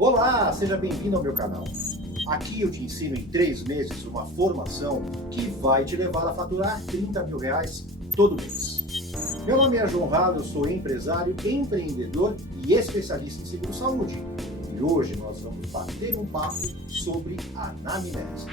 Olá, seja bem-vindo ao meu canal. Aqui eu te ensino em 3 meses uma formação que vai te levar a faturar R$30 mil todo mês. Meu nome é João Ralo, eu sou empresário, empreendedor e especialista em seguro-saúde. E hoje nós vamos bater um papo sobre anamnese.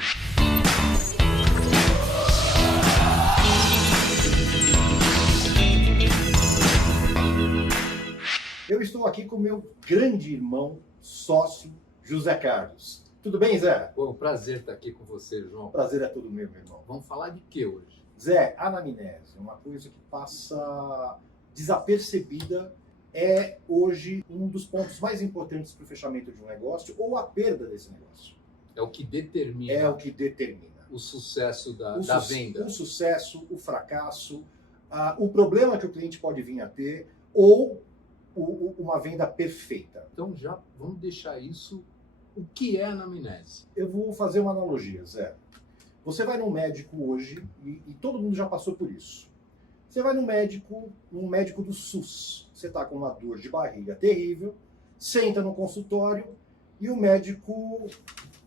Eu estou aqui com meu grande irmão, sócio, José Carlos. Tudo bem, Zé? Bom, prazer estar aqui com você, João. O prazer é todo meu irmão. Vamos falar de que hoje? Zé, anamnese é uma coisa que passa desapercebida, é hoje um dos pontos mais importantes para o fechamento de um negócio ou a perda desse negócio. É o que determina. É o que determina. O sucesso da venda. O sucesso, o fracasso, o problema que o cliente pode vir a ter ou uma venda perfeita. Então já vamos deixar isso. O que é anamnese? Eu vou fazer uma analogia, Zé. Você vai num médico hoje, e todo mundo já passou por isso. Você vai num médico do SUS. Você está com uma dor de barriga terrível, senta no consultório e o médico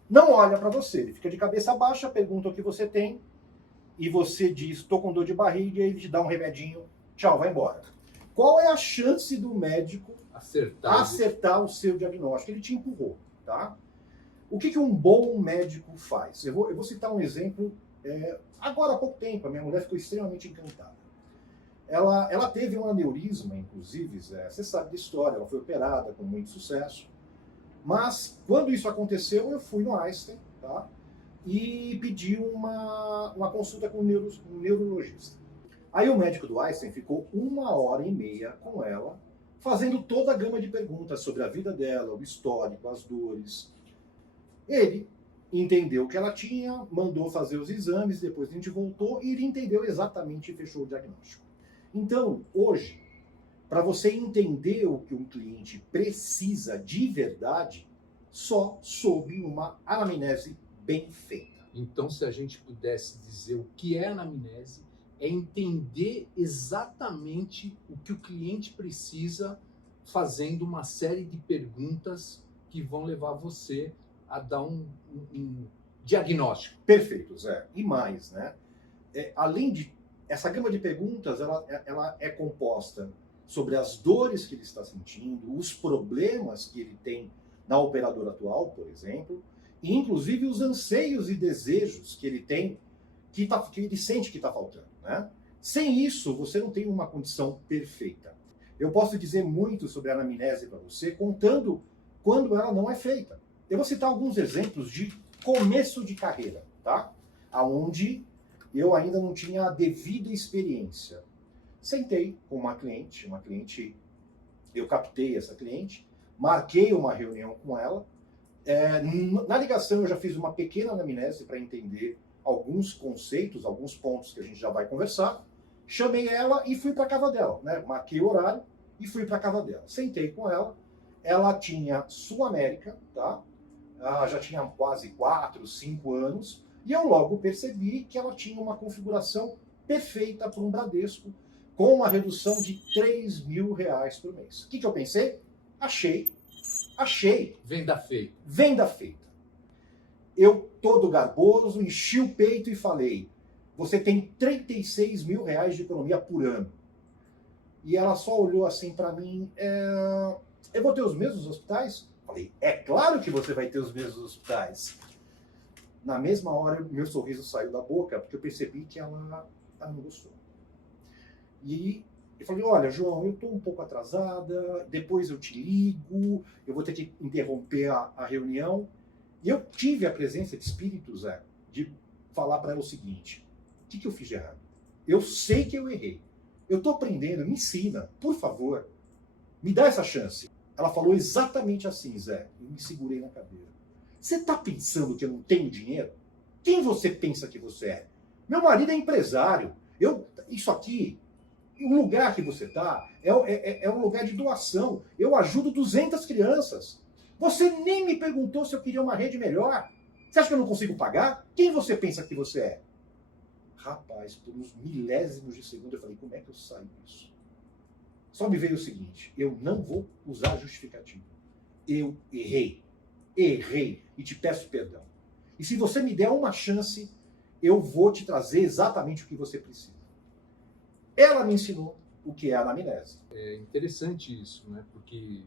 não olha para você. Ele fica de cabeça baixa, pergunta o que você tem e você diz, estou com dor de barriga, e ele te dá um remedinho, tchau, vai embora. Qual é a chance do médico acertar o seu diagnóstico? Ele te empurrou, tá? O que um bom médico faz? Eu vou citar um exemplo. Agora há pouco tempo, a minha mulher ficou extremamente encantada. Ela teve um aneurisma, inclusive, Zé, você sabe da história, ela foi operada com muito sucesso. Mas, quando isso aconteceu, eu fui no Einstein, tá? E pedi uma consulta com um neurologista. Aí o médico do Einstein ficou 1h30 com ela, fazendo toda a gama de perguntas sobre a vida dela, o histórico, as dores. Ele entendeu o que ela tinha, mandou fazer os exames, depois a gente voltou e ele entendeu exatamente e fechou o diagnóstico. Então, hoje, para você entender o que um cliente precisa de verdade, só sob uma anamnese bem feita. Então, se a gente pudesse dizer o que é anamnese, é entender exatamente o que o cliente precisa, fazendo uma série de perguntas que vão levar você a dar um diagnóstico. Perfeito, Zé. E mais, né? Além de essa gama de perguntas, ela é composta sobre as dores que ele está sentindo, os problemas que ele tem na operadora atual, por exemplo, e inclusive os anseios e desejos que ele tem, que ele sente que está faltando, né? Sem isso, você não tem uma condição perfeita. Eu posso dizer muito sobre a anamnese para você, contando quando ela não é feita. Eu vou citar alguns exemplos de começo de carreira, tá? Aonde eu ainda não tinha a devida experiência. Sentei com uma cliente, eu captei essa cliente, marquei uma reunião com ela. Na ligação eu já fiz uma pequena anamnese para entender alguns conceitos, alguns pontos que a gente já vai conversar. Chamei ela e fui para a casa dela, né? Marquei o horário e fui para a casa dela. Sentei com ela. Ela tinha Sul América, tá? Ela já tinha quase 4, 5 anos. E eu logo percebi que ela tinha uma configuração perfeita para um Bradesco, com uma redução de R$3 mil por mês. O que eu pensei? Achei. Venda feita. Venda feita. Eu, todo garboso, enchi o peito e falei, você tem R$36 mil de economia por ano. E ela só olhou assim para mim, eu vou ter os mesmos hospitais? Falei, é claro que você vai ter os mesmos hospitais. Na mesma hora, meu sorriso saiu da boca, porque eu percebi que ela não gostou. E eu falei, olha, João, eu estou um pouco atrasada, depois eu te ligo, eu vou ter que interromper a reunião. E eu tive a presença de espírito, Zé, de falar para ela o seguinte, o que eu fiz de errado? Eu sei que eu errei. Eu estou aprendendo, me ensina, por favor, me dá essa chance. Ela falou exatamente assim, Zé, e me segurei na cadeira. Você está pensando que eu não tenho dinheiro? Quem você pensa que você é? Meu marido é empresário. Isso aqui, o lugar que você está, é um lugar de doação. Eu ajudo 200 crianças. Você nem me perguntou se eu queria uma rede melhor. Você acha que eu não consigo pagar? Quem você pensa que você é? Rapaz, por uns milésimos de segundo eu falei, como é que eu saio disso? Só me veio o seguinte, eu não vou usar justificativa. Eu errei. errei e te peço perdão. E se você me der uma chance, eu vou te trazer exatamente o que você precisa. Ela me ensinou o que é a anamnese. É interessante isso, né? Porque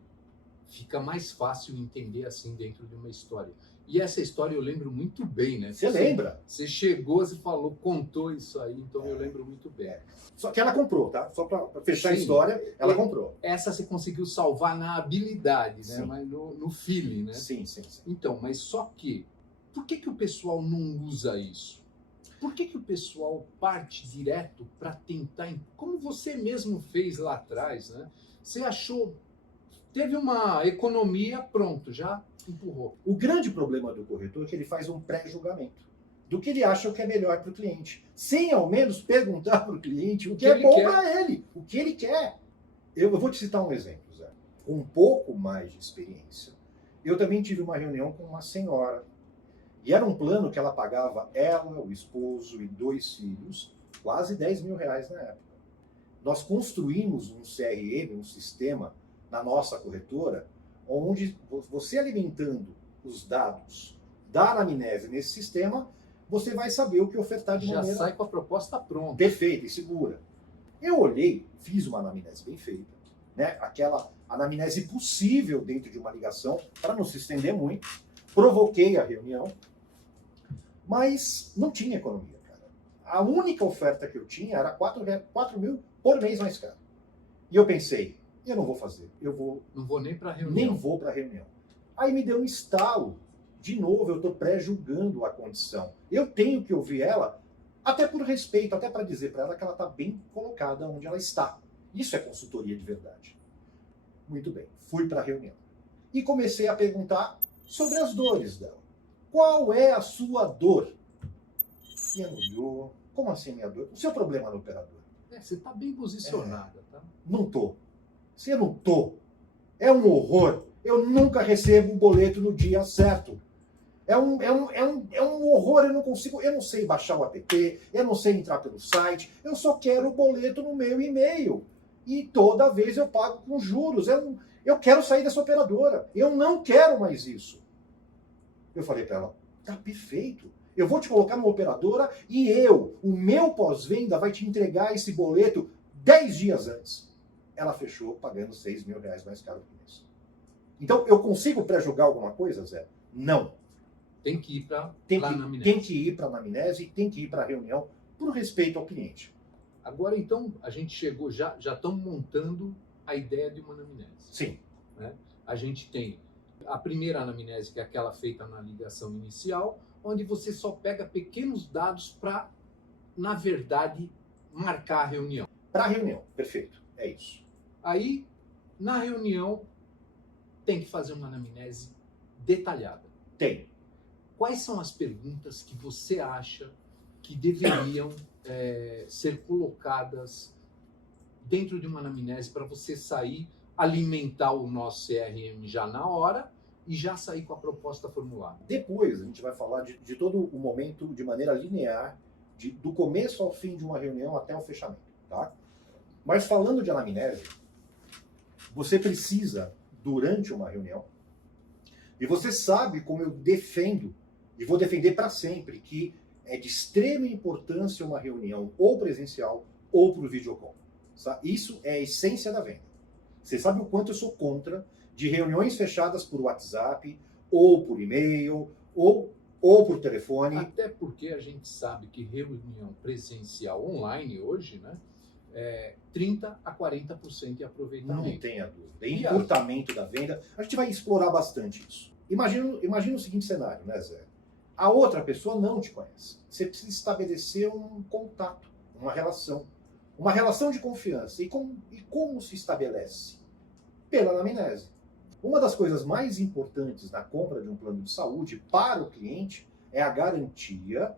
fica mais fácil entender assim dentro de uma história. E essa história eu lembro muito bem, né? Você lembra? Você chegou, você falou, contou isso aí, então eu lembro muito bem. Só que ela comprou, tá? Só para fechar a Sim. história, ela comprou. Essa você conseguiu salvar na habilidade, né? Sim. Mas no feeling, né? Sim, sim, sim. Então, mas só que, por que o pessoal não usa isso? Por que o pessoal parte direto para tentar, como você mesmo fez lá atrás, né? Você achou, teve uma economia, pronto, já empurrou. O grande problema do corretor é que ele faz um pré-julgamento do que ele acha que é melhor para o cliente, sem ao menos perguntar para o cliente o que é bom para ele, o que ele quer. Eu vou te citar um exemplo, Zé. Com um pouco mais de experiência, eu também tive uma reunião com uma senhora. E era um plano que ela pagava, ela, o esposo e 2 filhos, quase 10 mil reais na época. Nós construímos um CRM, um sistema, na nossa corretora, onde você alimentando os dados da anamnese nesse sistema, você vai saber o que ofertar de maneira... Já sai com a proposta pronta. Perfeita e segura. Eu olhei, fiz uma anamnese bem feita, né? Aquela anamnese possível dentro de uma ligação, para não se estender muito. Provoquei a reunião, mas não tinha economia, cara. A única oferta que eu tinha era 4 mil por mês mais caro. E eu pensei, eu não vou fazer, não vou nem para a reunião. Nem vou para a reunião. Aí me deu um estalo. De novo, eu estou pré-julgando a condição. Eu tenho que ouvir ela, até por respeito, até para dizer para ela que ela está bem colocada onde ela está. Isso é consultoria de verdade. Muito bem, fui para a reunião. E comecei a perguntar sobre as dores dela. Qual é a sua dor? E ela olhou. Como assim minha dor? O seu problema no operador? Você está bem posicionada, tá? Não tô. Se eu não tô, é um horror. Eu nunca recebo o boleto no dia certo. É um horror, eu não sei baixar o app, eu não sei entrar pelo site, eu só quero o boleto no meu e-mail. E toda vez eu pago com juros. Eu quero sair dessa operadora. Eu não quero mais isso. Eu falei para ela, tá perfeito. Eu vou te colocar numa operadora e o meu pós-venda vai te entregar esse boleto 10 dias antes. Ela fechou pagando 6 mil reais mais caro que isso. Então, eu consigo pré-julgar alguma coisa, Zé? Não. Tem que ir para a anamnese. Tem que ir para a anamnese e tem que ir para a reunião por respeito ao cliente. Agora, então, a gente chegou, já estamos montando a ideia de uma anamnese. Sim. Né? A gente tem a primeira anamnese, que é aquela feita na ligação inicial, onde você só pega pequenos dados para, na verdade, marcar a reunião. Para a reunião, perfeito. É isso. Aí, na reunião, tem que fazer uma anamnese detalhada. Tem. Quais são as perguntas que você acha que deveriam ser colocadas dentro de uma anamnese para você sair, alimentar o nosso CRM já na hora e já sair com a proposta formulada? Depois a gente vai falar de todo o momento de maneira linear, do começo ao fim de uma reunião até o fechamento. Tá? Mas falando de anamnese, você precisa, durante uma reunião, e você sabe como eu defendo, e vou defender para sempre, que é de extrema importância uma reunião ou presencial ou por videocall. Isso é a essência da venda. Você sabe o quanto eu sou contra de reuniões fechadas por WhatsApp, ou por e-mail, ou por telefone. Até porque a gente sabe que reunião presencial online hoje, né, 30% a 40% de aproveitamento. Não tenha dúvida. Encurtamento da venda. A gente vai explorar bastante isso. Imagina o seguinte cenário, né, Zé? A outra pessoa não te conhece. Você precisa estabelecer um contato, uma relação de confiança. E como se estabelece? Pela anamnese. Uma das coisas mais importantes na compra de um plano de saúde para o cliente é a garantia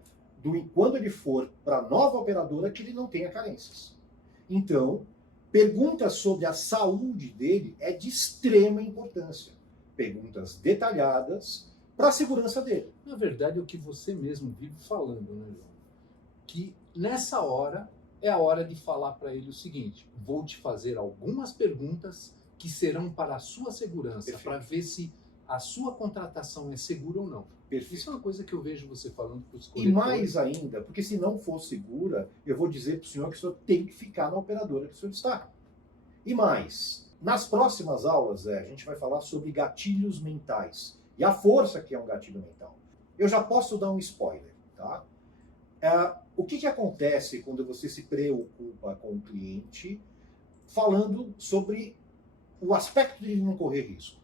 quando ele for para a nova operadora, que ele não tenha carências. Então, perguntas sobre a saúde dele é de extrema importância. Perguntas detalhadas para a segurança dele. Na verdade, é o que você mesmo vive falando, né, João? Que nessa hora é a hora de falar para ele o seguinte: vou te fazer algumas perguntas que serão para a sua segurança, para ver se a sua contratação é segura ou não. Perfeito. Isso é uma coisa que eu vejo você falando para os E corretores. mais ainda, porque se não for segura, eu vou dizer para o senhor que o senhor tem que ficar na operadora que o senhor está. E mais, nas próximas aulas, a gente vai falar sobre gatilhos mentais e a força que é um gatilho mental. Eu já posso dar um spoiler, tá? O que acontece quando você se preocupa com o cliente falando sobre o aspecto de não correr risco?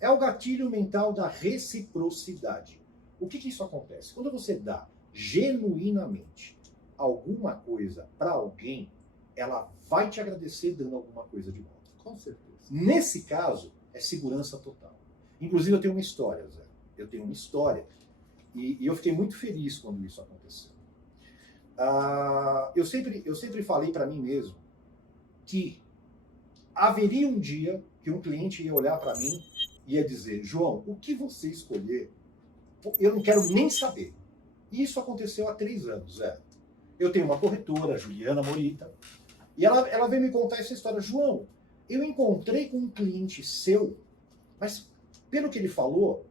É o gatilho mental da reciprocidade. O que isso acontece? Quando você dá genuinamente alguma coisa para alguém, ela vai te agradecer dando alguma coisa de volta. Com certeza. Nesse caso, é segurança total. Inclusive, eu tenho uma história, Zé. Eu tenho uma história. E eu fiquei muito feliz quando isso aconteceu. Eu sempre falei para mim mesmo que haveria um dia que um cliente ia olhar para mim e ia dizer: João, o que você escolher, eu não quero nem saber. E isso aconteceu há 3 anos, Zé. Eu tenho uma corretora, Juliana Morita, e ela veio me contar essa história. João, eu encontrei com um cliente seu, mas pelo que ele falou,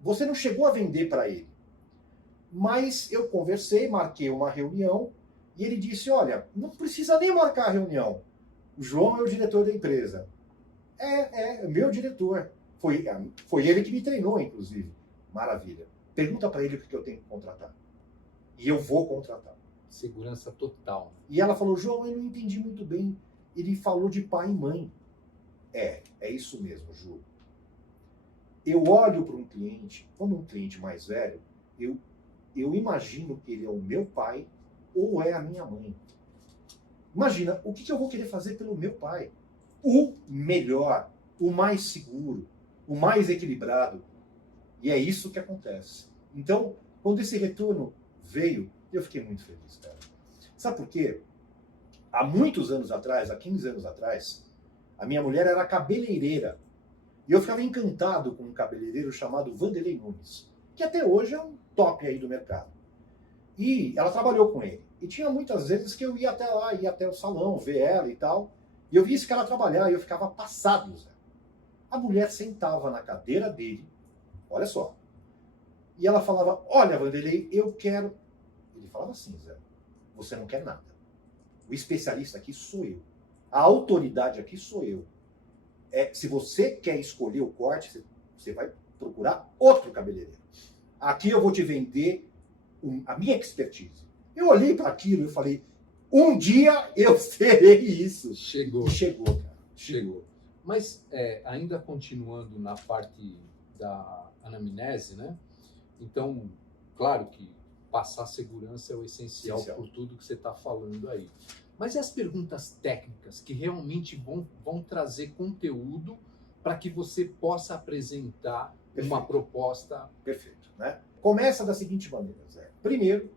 você não chegou a vender para ele. Mas eu conversei, marquei uma reunião, e ele disse: olha, não precisa nem marcar a reunião. O João é o diretor da empresa. É meu diretor. Foi ele que me treinou, inclusive. Maravilha. Pergunta para ele o que eu tenho que contratar. E eu vou contratar. Segurança total. E ela falou: João, eu não entendi muito bem. Ele falou de pai e mãe. É isso mesmo, Ju. Eu olho para um cliente, como um cliente mais velho, eu imagino que ele é o meu pai ou é a minha mãe. Imagina, o que eu vou querer fazer pelo meu pai? O melhor, o mais seguro, o mais equilibrado. E é isso que acontece. Então, quando esse retorno veio, eu fiquei muito feliz, cara. Sabe por quê? Há muitos anos atrás, há 15 anos atrás, a minha mulher era cabeleireira. E eu ficava encantado com um cabeleireiro chamado Vanderlei Nunes, que até hoje é um top aí do mercado. E ela trabalhou com ele. E tinha muitas vezes que eu ia até lá, ia até o salão, ver ela e tal. E eu via esse cara trabalhar e eu ficava passado, Zé. A mulher sentava na cadeira dele, olha só. E ela falava: olha, Vanderlei, eu quero... Ele falava assim: Zé, você não quer nada. O especialista aqui sou eu. A autoridade aqui sou eu. Se você quer escolher o corte, você vai procurar outro cabeleireiro. Aqui eu vou te vender a minha expertise. Eu olhei para aquilo e falei: um dia eu serei isso. Chegou. E chegou, cara. Chegou. Mas, ainda continuando na parte da anamnese, né? Então, claro que passar segurança é o essencial por tudo que você está falando aí. Mas e as perguntas técnicas que realmente vão trazer conteúdo para que você possa apresentar uma proposta? Perfeito. Né? Começa da seguinte maneira, Zé. Primeiro,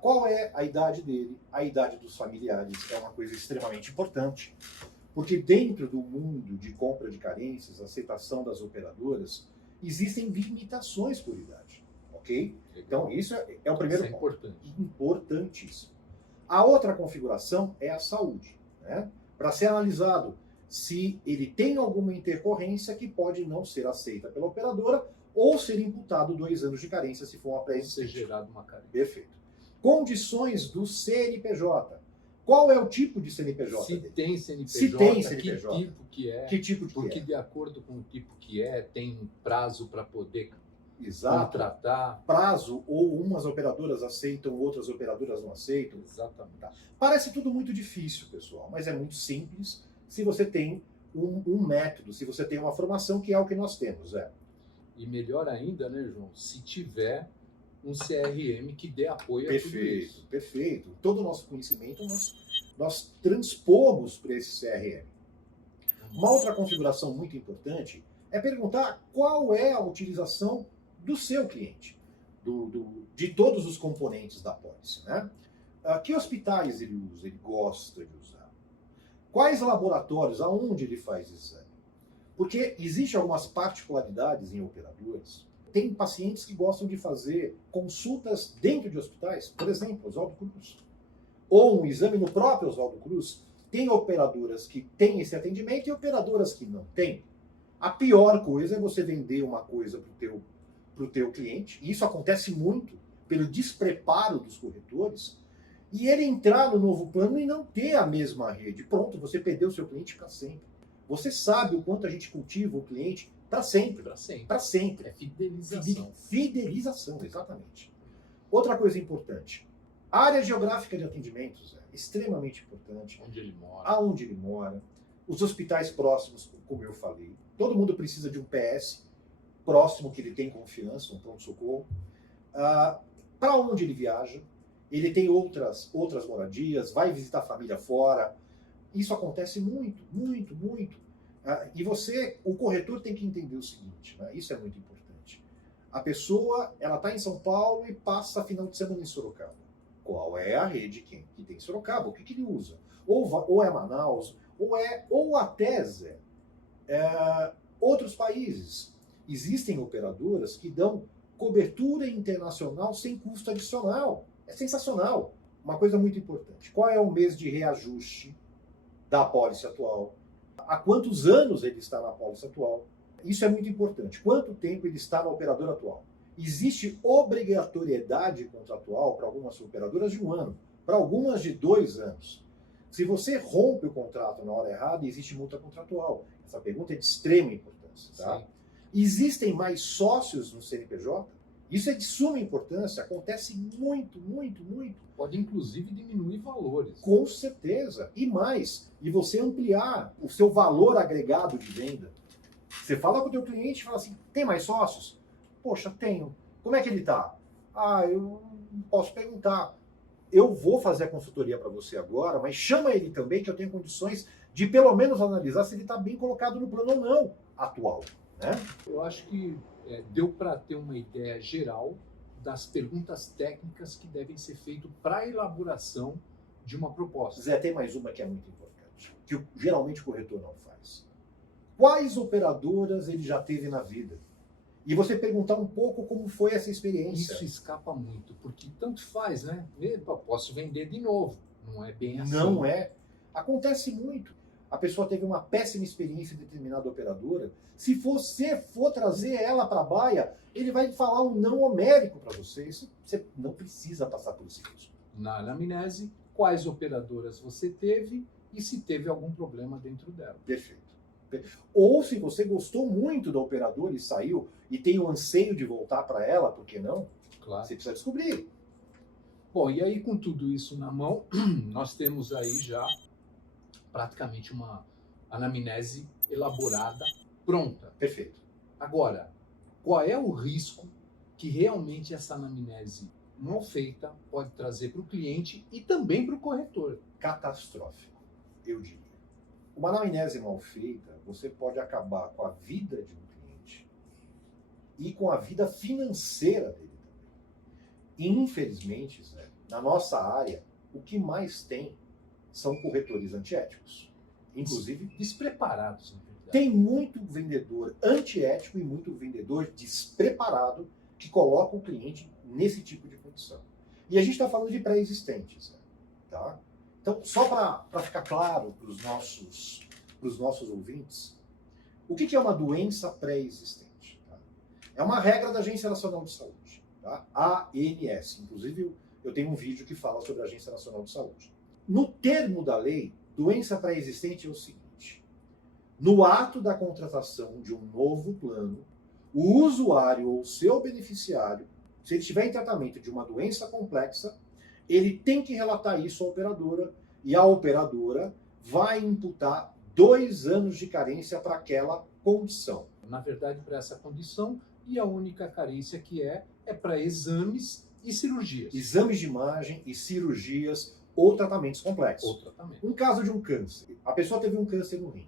qual é a idade dele? A idade dos familiares é uma coisa extremamente importante, porque dentro do mundo de compra de carências, aceitação das operadoras, existem limitações por idade, ok? Então, isso é o primeiro ponto. Importante. Importantíssimo. A outra configuração é a saúde, né? Para ser analisado se ele tem alguma intercorrência que pode não ser aceita pela operadora ou ser imputado 2 anos de carência se for uma pré-existente. Ser gerado uma carência. Perfeito. Condições do CNPJ. Qual é o tipo de CNPJ? Se dele? tem CNPJ, Se tem CNPJ. que tipo que é? Que tipo de Porque de acordo com o tipo que tem prazo para poder contratar. Prazo, ou umas operadoras aceitam, outras operadoras não aceitam. Exatamente. Tá. Parece tudo muito difícil, pessoal, mas é muito simples se você tem um método, se você tem uma formação, que é o que nós temos. E melhor ainda, né, João, se tiver um CRM que dê apoio a tudo isso. Perfeito. Todo o nosso conhecimento nós transpomos para esse CRM. Uma outra configuração muito importante é perguntar qual é a utilização do seu cliente, de todos os componentes da pólice, né? Que hospitais ele usa, ele gosta de usar? Quais laboratórios, aonde ele faz exame? Porque existem algumas particularidades em operadoras. Tem pacientes que gostam de fazer consultas dentro de hospitais, por exemplo, Oswaldo Cruz. Ou um exame no próprio Oswaldo Cruz. Tem operadoras que têm esse atendimento e operadoras que não têm. A pior coisa é você vender uma coisa para o teu cliente, e isso acontece muito pelo despreparo dos corretores, e ele entrar no novo plano e não ter a mesma rede. Pronto, você perdeu o seu cliente para sempre. Você sabe o quanto a gente cultiva o cliente para sempre. Para sempre. Para sempre. É fidelização. Fidelização, exatamente. Outra coisa importante. A área geográfica de atendimentos é extremamente importante. Onde ele mora. Aonde ele mora. Os hospitais próximos, como eu falei. Todo mundo precisa de um PS próximo que ele tem confiança, um pronto-socorro. Para onde ele viaja. Ele tem outras moradias, vai visitar a família fora. Isso acontece muito, muito, muito. E o corretor tem que entender o seguinte, né? Isso é muito importante. A pessoa, ela está em São Paulo e passa final de semana em Sorocaba. Qual é a rede que tem em Sorocaba? O que ele usa? Ou é Manaus, ou até, Zé, outros países. Existem operadoras que dão cobertura internacional sem custo adicional. É sensacional. Uma coisa muito importante. Qual é o mês de reajuste da apólice atual? Há quantos anos ele está na apólice atual? Isso é muito importante. Quanto tempo ele está na operadora atual? Existe obrigatoriedade contratual para algumas operadoras de 1 ano, para algumas de 2 anos. Se você rompe o contrato na hora errada, existe multa contratual. Essa pergunta é de extrema importância. Tá? Existem mais sócios no CNPJ? Isso é de suma importância, acontece muito, muito, muito. Pode, inclusive, diminuir valores. Com certeza. E mais, e você ampliar o seu valor agregado de venda. Você fala com o teu cliente e fala assim, tem mais sócios? Poxa, tenho. Como é que ele está? Eu posso perguntar. Eu vou fazer a consultoria para você agora, mas chama ele também, que eu tenho condições de pelo menos analisar se ele está bem colocado no plano ou não atual. Né? Eu acho que deu para ter uma ideia geral das perguntas técnicas que devem ser feitas para a elaboração de uma proposta. Zé, tem mais uma que é muito importante, que geralmente o corretor não faz. Quais operadoras ele já teve na vida? E você perguntar um pouco como foi essa experiência. Isso escapa muito, porque tanto faz, né? Posso vender de novo. Não é bem assim. Não é. Acontece muito. A pessoa teve uma péssima experiência em determinada operadora. Se você for trazer ela para a baia, ele vai falar um não homérico para você. Isso, você não precisa passar por esse risco. Na anamnese, quais operadoras você teve e se teve algum problema dentro dela. Perfeito. Ou se você gostou muito da operadora e saiu e tem o anseio de voltar para ela, por que não? Claro. Você precisa descobrir. Bom, e aí com tudo isso na mão, nós temos aí já praticamente uma anamnese elaborada, pronta. Perfeito. Agora, qual é o risco que realmente essa anamnese mal feita pode trazer para o cliente e também para o corretor? Catastrófico, eu diria. Uma anamnese mal feita, você pode acabar com a vida de um cliente e com a vida financeira dele também. E, infelizmente, Zé, na nossa área, o que mais tem são corretores antiéticos. Inclusive, despreparados, na verdade. Tem muito vendedor antiético e muito vendedor despreparado que coloca o cliente nesse tipo de condição. E a gente está falando de pré-existentes. Né? Tá? Então, só para ficar claro para os nossos ouvintes, o que é uma doença pré-existente? Tá? É uma regra da Agência Nacional de Saúde, tá? ANS. Inclusive, eu tenho um vídeo que fala sobre a Agência Nacional de Saúde. No termo da lei, doença pré-existente é o seguinte: no ato da contratação de um novo plano, o usuário ou seu beneficiário, se ele estiver em tratamento de uma doença complexa, ele tem que relatar isso à operadora e a operadora vai imputar 2 anos de carência para aquela condição. Na verdade, para essa condição, e a única carência que é para exames e cirurgias. Exames de imagem e cirurgias ou tratamentos complexos. Ou tratamento. Um caso de um câncer. A pessoa teve um câncer no rim.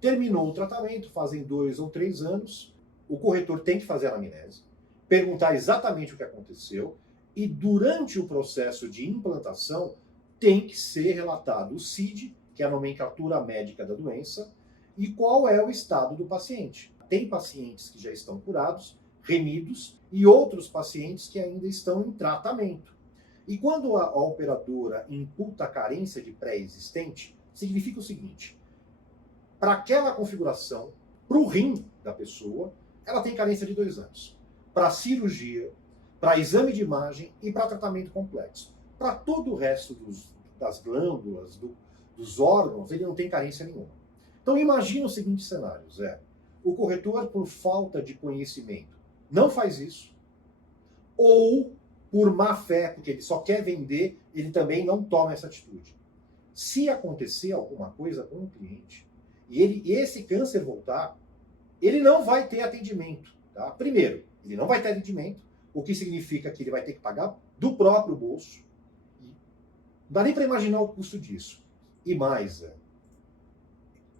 Terminou o tratamento, fazem 2 ou 3 anos, o corretor tem que fazer a anamnese, perguntar exatamente o que aconteceu, e durante o processo de implantação tem que ser relatado o CID, que é a nomenclatura médica da doença, e qual é o estado do paciente. Tem pacientes que já estão curados, remidos, e outros pacientes que ainda estão em tratamento. E quando a operadora imputa a carência de pré-existente, significa o seguinte: para aquela configuração, Para o rim da pessoa, ela tem carência de 2 anos. Para cirurgia, para exame de imagem e para tratamento complexo. Para todo o resto das glândulas, dos órgãos, ele não tem carência nenhuma. Então imagina o seguinte cenário, Zé. O corretor, por falta de conhecimento, não faz isso. Ou, por má fé, porque ele só quer vender, ele também não toma essa atitude. Se acontecer alguma coisa com o cliente, e esse câncer voltar, ele não vai ter atendimento. Tá? Primeiro, ele não vai ter atendimento, o que significa que ele vai ter que pagar do próprio bolso. Não dá nem para imaginar o custo disso. E mais,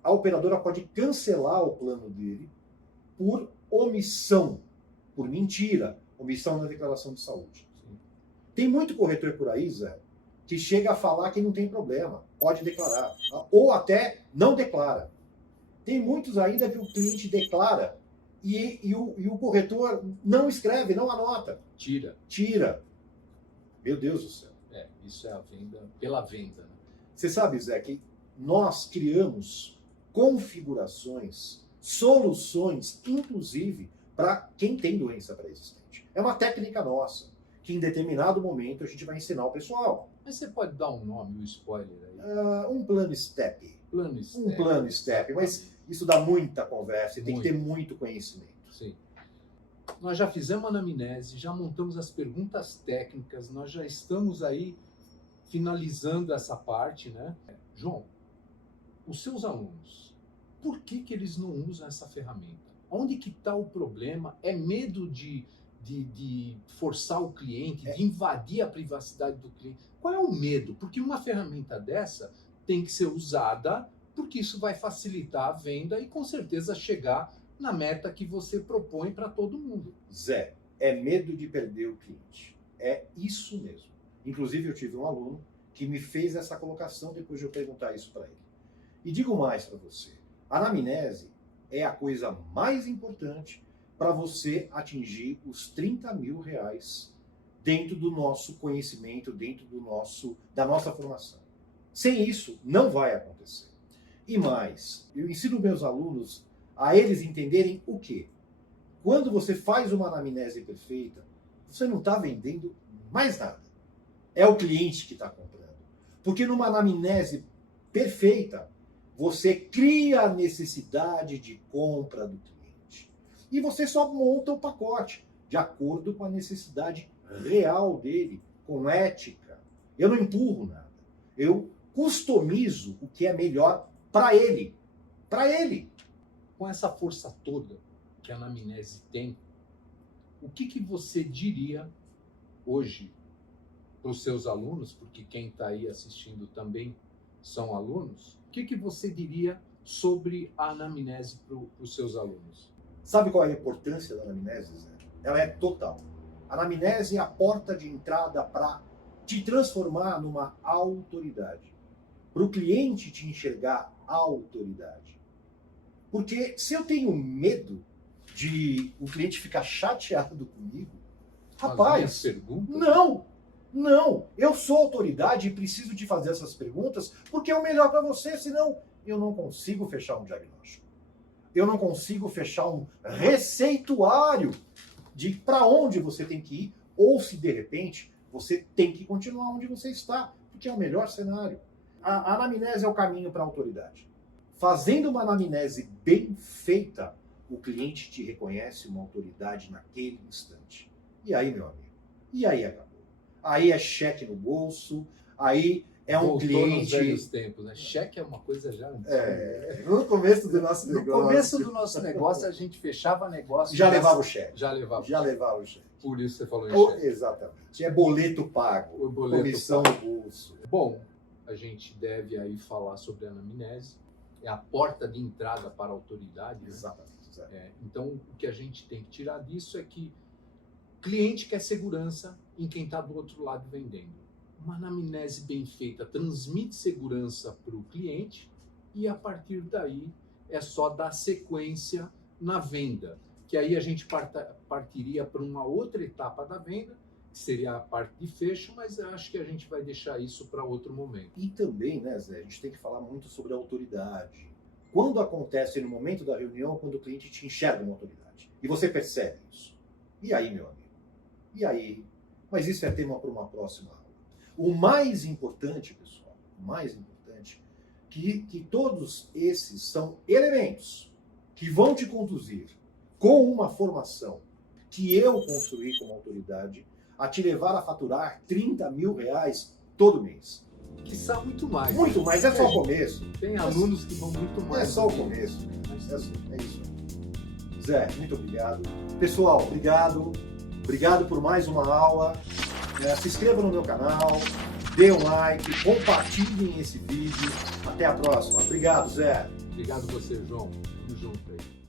a operadora pode cancelar o plano dele por omissão, por mentira, omissão na declaração de saúde. Tem muito corretor por aí, Zé, que chega a falar que não tem problema, pode declarar, ou até não declara. Tem muitos ainda que o cliente declara e o corretor não escreve, não anota. Tira. Meu Deus do céu. Isso é a venda pela venda. Né? Você sabe, Zé, que nós criamos configurações, soluções, inclusive, para quem tem doença pré-existente. É uma técnica nossa, que em determinado momento a gente vai ensinar o pessoal. Mas você pode dar um nome, um spoiler aí? Um plano STEP. Um plano STEP, mas isso dá muita conversa e tem que ter muito conhecimento. Sim. Nós já fizemos a anamnese, já montamos as perguntas técnicas, nós já estamos aí finalizando essa parte, né? João, os seus alunos, por que eles não usam essa ferramenta? Onde que está o problema? É medo de forçar o cliente, de invadir a privacidade do cliente? Qual é o medo? Porque uma ferramenta dessa tem que ser usada porque isso vai facilitar a venda e com certeza chegar na meta que você propõe para todo mundo. Zé, é medo de perder o cliente. É isso mesmo. Inclusive eu tive um aluno que me fez essa colocação depois de eu perguntar isso para ele. E digo mais para você, a anamnese é a coisa mais importante para você atingir os 30 mil reais dentro do nosso conhecimento, dentro da nossa formação. Sem isso, não vai acontecer. E mais, eu ensino meus alunos a eles entenderem o quê? Quando você faz uma anamnese perfeita, você não está vendendo mais nada. É o cliente que está comprando. Porque numa anamnese perfeita, você cria a necessidade de compra do cliente. E você só monta o pacote de acordo com a necessidade real dele, com ética. Eu não empurro nada. Eu customizo o que é melhor para ele. Para ele. Com essa força toda que a anamnese tem, o que você diria hoje para os seus alunos, porque quem está aí assistindo também são alunos, o que você diria sobre a anamnese para os seus alunos? Sabe qual é a importância da anamnese, Zé? Ela é total. A anamnese é a porta de entrada para te transformar numa autoridade. Para o cliente te enxergar autoridade. Porque se eu tenho medo de o cliente ficar chateado comigo, rapaz, não, eu sou autoridade e preciso te fazer essas perguntas porque é o melhor para você, senão eu não consigo fechar um diagnóstico. Eu não consigo fechar um receituário de para onde você tem que ir ou se de repente você tem que continuar onde você está, porque é o melhor cenário. A anamnese é o caminho para a autoridade. Fazendo uma anamnese bem feita, o cliente te reconhece uma autoridade naquele instante. E aí, meu amigo? E aí acabou. Aí é cheque no bolso, aí é um Voltou cliente... nos velhos tempos, né? Cheque é uma coisa já antiga. No começo do nosso negócio... No começo do nosso negócio, a gente fechava negócio... Já levava o cheque. Já levava o cheque. Por isso você falou em cheque. Exatamente. É boleto pago, comissão no bolso. Bom, a gente deve aí falar sobre a anamnese. É a porta de entrada para a autoridade. Né? Exatamente. Então, o que a gente tem que tirar disso é que o cliente quer segurança em quem está do outro lado vendendo. Uma anamnese bem feita transmite segurança para o cliente e, a partir daí, é só dar sequência na venda. Que aí a gente partiria para uma outra etapa da venda, que seria a parte de fecho, mas eu acho que a gente vai deixar isso para outro momento. E também, né, Zé, a gente tem que falar muito sobre a autoridade. quando acontece no momento da reunião, quando o cliente te enxerga uma autoridade. E você percebe isso. E aí, meu amigo? E aí? Mas isso é tema para uma próxima aula. O mais importante, pessoal, o mais importante, que todos esses são elementos que vão te conduzir com uma formação que eu construí como autoridade a te levar a faturar R$30 mil todo mês. Quiçá muito mais. Muito mais, é só o começo. Tem alunos que vão muito mais. É só o começo. É isso. Zé, muito obrigado. Pessoal, obrigado. Obrigado por mais uma aula. Se inscreva no meu canal, dê um like, compartilhem esse vídeo. Até a próxima. Obrigado, Zé. Obrigado você, João. Tamo junto aí.